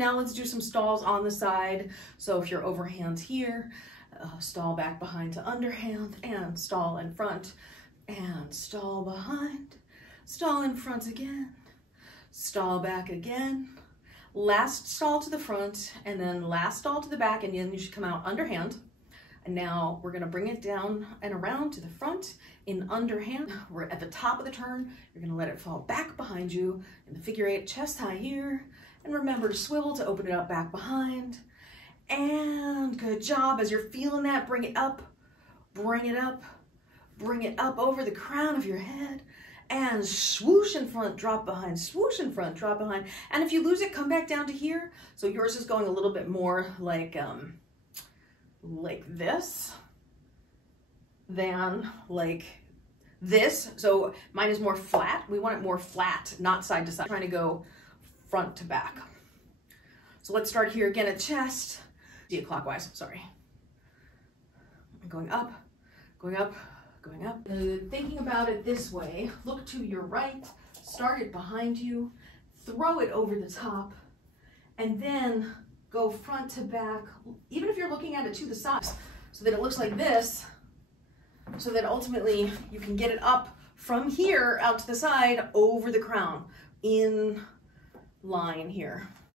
Now let's do some stalls on the side. So if you're overhand here, stall back behind to underhand and stall in front and stall behind, stall in front again, stall back again, last stall to the front and then last stall to the back, and then you should come out underhand. And now we're gonna bring it down and around to the front in underhand. We're at the top of the turn. You're gonna let it fall back behind you in the figure 8, chest high here. And remember to swivel to open it up back behind. And good job. As you're feeling that, bring it up, bring it up, bring it up over the crown of your head. And swoosh in front, drop behind, swoosh in front, drop behind. And if you lose it, come back down to here. So yours is going a little bit more like this than like this. So mine is more flat. We want it more flat, not side to side. I'm trying to go front to back. So let's start here again at chest. See it clockwise, sorry. Going up, going up, going up. Thinking about it this way, look to your right, start it behind you, throw it over the top, and then go front to back, even if you're looking at it to the side, so that it looks like this, so that ultimately you can get it up from here out to the side over the crown in line here.